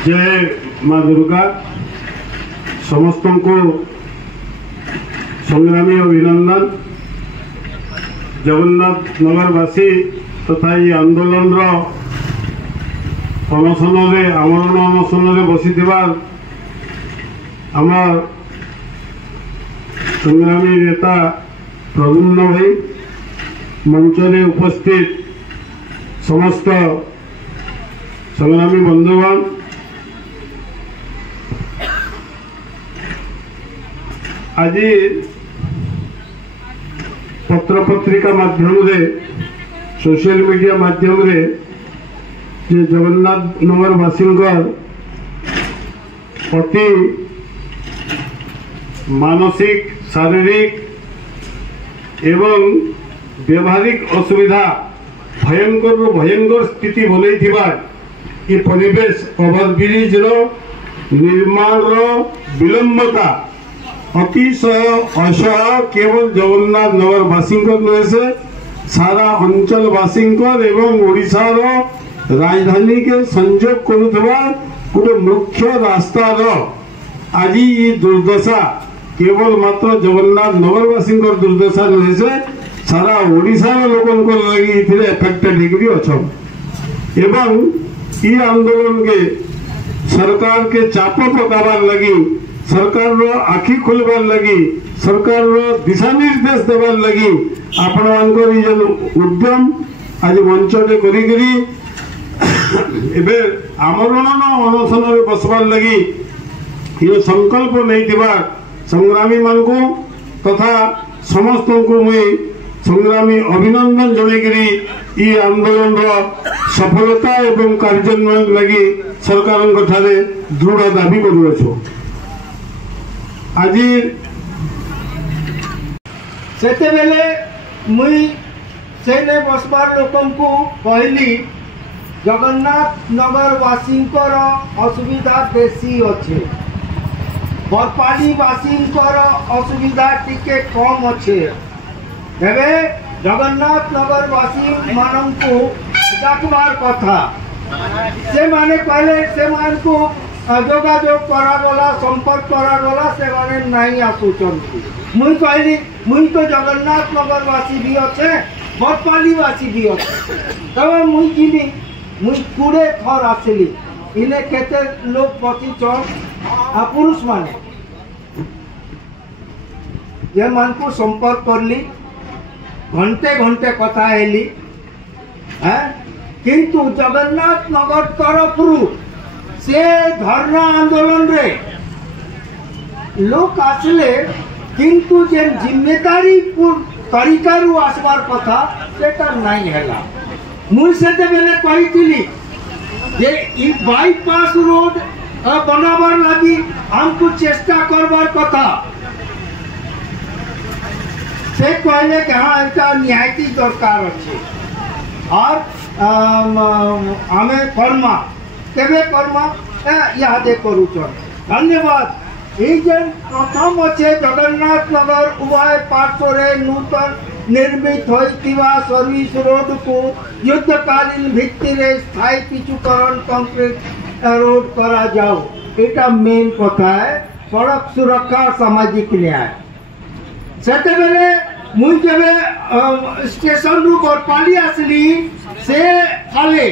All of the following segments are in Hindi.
जय माँ दुर्गा। समस्त को संग्रामी अभिनंदन। जगन्नाथ नगरवासी तथा ये आंदोलन अनशन आमरण अनशन बसी आमार संग्रामी नेता प्रद्युम्न भाई, मंचरे उपस्थित समस्त संग्रामी बंधुगण, आज पत्र पत्रिका माध्यम रे सोशल मीडिया माध्यम रे जे जगन्नाथ नगरवासी अति मानसिक शारीरिक एवं व्यवहारिक असुविधा भयंकर स्थिति बनई ये परिवेश ओवरब्रिज निर्माण विलंबता अतिशय असह केवल जगन्नाथ नगरवासी नुहे से सारा अंचलवासी एवं ओडिशार राजधानी के संयोग करुवा गोटे मुख्य रास्तार आज ये दुर्दशा केवल मात्र जगन्नाथ नगरवासी दुर्दशा नुहे से सारा ओडिशार लोक लगी एफेक्टेड होकर एवं ये आंदोलन के सरकार के चाप पकाबार लगी, सरकार रो आखि खोलबार लगी, सरकार रो दिशा निर्देश देवार लगी आपण मानकर उद्यम आज मंचटे करी एबे आमरण अनशन बसबार लगी ये संकल्प नहीं संग्रामी मान को तथा समस्त को मुई संग्रामी अभिनंदन जनईकरी ये आंदोलन सफलता एवं कार्यान्वयन लगी सरकार ठारे दृढ़ दाबी करुअछु। आज सेते बेले मुई सेने बसबार लोकन को कहली जगन्नाथ नगरवासी असुविधा बेसी अच्छे, बरपाली वासी असुविधा टिके कम अच्छे। एबे जगन्नाथ नगरवासी मान को डाकबार कथा से माने पहले से मान को जोगाजोग करागला संपर्क करागला से माने नहीं आसुचंती। मुई कहली मुई तो जगन्नाथ नगरवासी भी अच्छे, बरपाली वासी भी अच्छे। तब मुई जीनी मुई पूरे थर आसली इने केते लोग पति पुरुष माने ये मान को संपर्क करली घंटे घंटे कथा हेली किंतु जगन्नाथ नगर तरफ से धरना आंदोलन रे लोग आसले किंतु जे जिम्मेदारी तरीका रु आसबार कथा सेटा नहीं हैला। मुई सेते बेले कहितिली जे ई बाईपास रोड बनाबार लगी हमको चेष्टा करबार कथा से कहले कि हाँ इसका निहायती दरकार अच्छे और आमे कर्मा केबे कर्मा यादे करूचन। धन्यवाद। ये प्रथम अच्छे जगन्नाथ नगर उभय पार्श्व नूतन निर्मित होइतिबा सर्विस रोड को युद्धकालीन भित्ति रे स्थायी पिचुकरण कंक्रीट रोड करा जाओ एटा मेन कथा है। सड़क सुरक्षा सामाजिक न्याय सेते बेले मुई जबे स्टेशन रु बरपाली आसली से खाले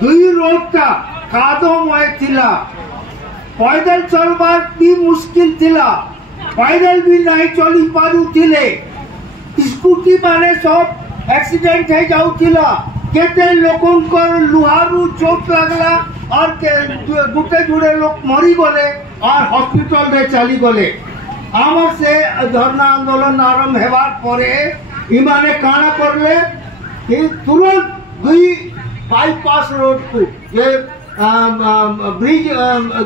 दुई रोडटा कादोमय थिला, पैदल चलबार भी मुश्किल थिला, पैदल भी नहीं चली पारू थिले, स्कूटी माने सब एक्सीडेंट है जाऊ थिला, केते लोगों को लुहारू चोट लगला और के गुटे जुड़े लोग मरी गले और हॉस्पिटल रे चली गले। आमर से धरना आंदोलन आरंभ हेबार परे इमाने काना करले कि तुरंत दुई बाईपास रोड को जे ब्रिज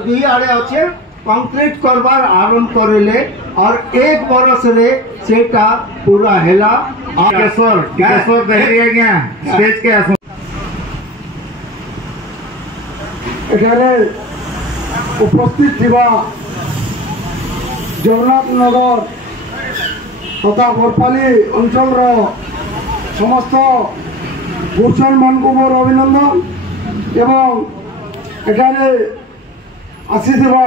दुई आड़े अच्छे कंक्रीट करबार आरंभ करेले और एक बरस रे सेटा पूरा हेला। केशवर देहरी आज्ञा स्टेज के आसो एठारे उपस्थित थिबा जगन्नाथ नगर तथा बरपाली अंचल समस्त गुरजन मान को मोर अभिनंदन एवं एठारे ଆସିଥିବା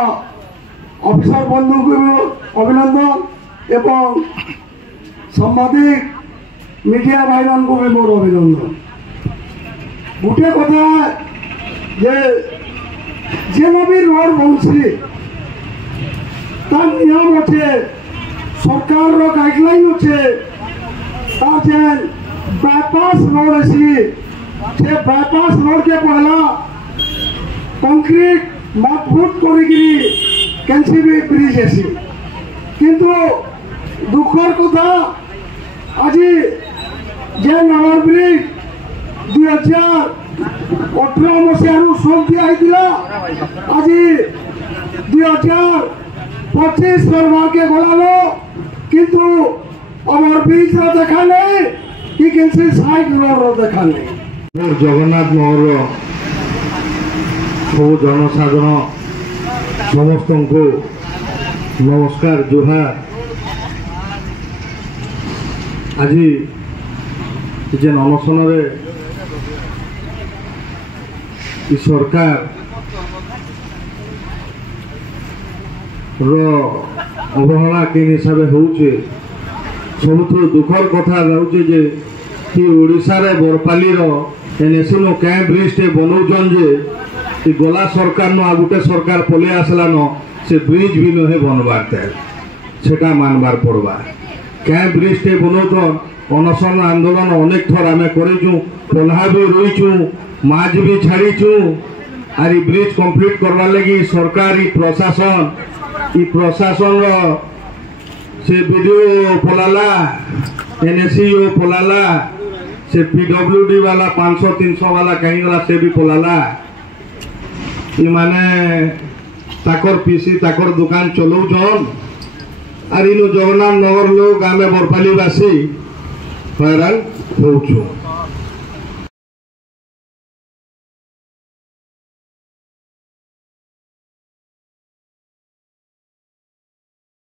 ଅଫିସର ବନ୍ଧୁଙ୍କୁ ଅଭିନନ୍ଦନ ଏବଂ ସାମ୍ବାଦିକ ମିଡ଼ିଆ ଭାଇମାନଙ୍କୁ ବି ମୋର ଅଭିନନ୍ଦନ। ଗୋଟିଏ କଥା ଯେ ଯେନ ବି ରୋଡ଼ ବନୁଛି তার নিয়ম আছে, সরকারর গাইডলাইন আছে। তার যে বাইপাস রোড আছে সে বাইপাস রোডকে পহলা কংক্রিট মজবুত করিকি কেনসি বি ব্রিজ আছে। কিন্তু দুঃখর কথা আজি যে নগর ব্রিজ 2018 মସିହାରୁ ସୋପ ଦିଆହେଇଥିଲା আজি 2025 के गलानो किंतु अमर बीच देखा नहीं कि किसी साइड रोड देखा नहीं। जगन्नाथ नगर सब जनसाधारण समस्त को नमस्कार जुहार। आज जे अनशन सरकार अवहेला केन हिसाब हो सब दुखर कथा रोचे जे कि ओडिशा रे बरपाली नेशनल कैंप ब्रिज टे बनाऊन जे गला सरकार न आ गोटे सरकार पले आसला न से ब्रिज भी नुहे बनबार सेटा मानबार पड़वा। कैंप ब्रिज टे बनाऊन अनशन आंदोलन अनेक थर आम करूँ पल्हा भी रुईचु माज भी छाड़ीचु आर ब्रिज कंप्लीट करवार लगी सरकार प्रशासन से बीडीओ पलाला एनएसईओ पलाला से पीडब्ल्यूडी वाला 500-300 वाला कहीं वाला से भी पलाला। माने ताकर पीसी ताकर दुकान चलाऊन आर इन जगन्नाथ नगर लोग आमे बरपालीवासी हैरान होचु।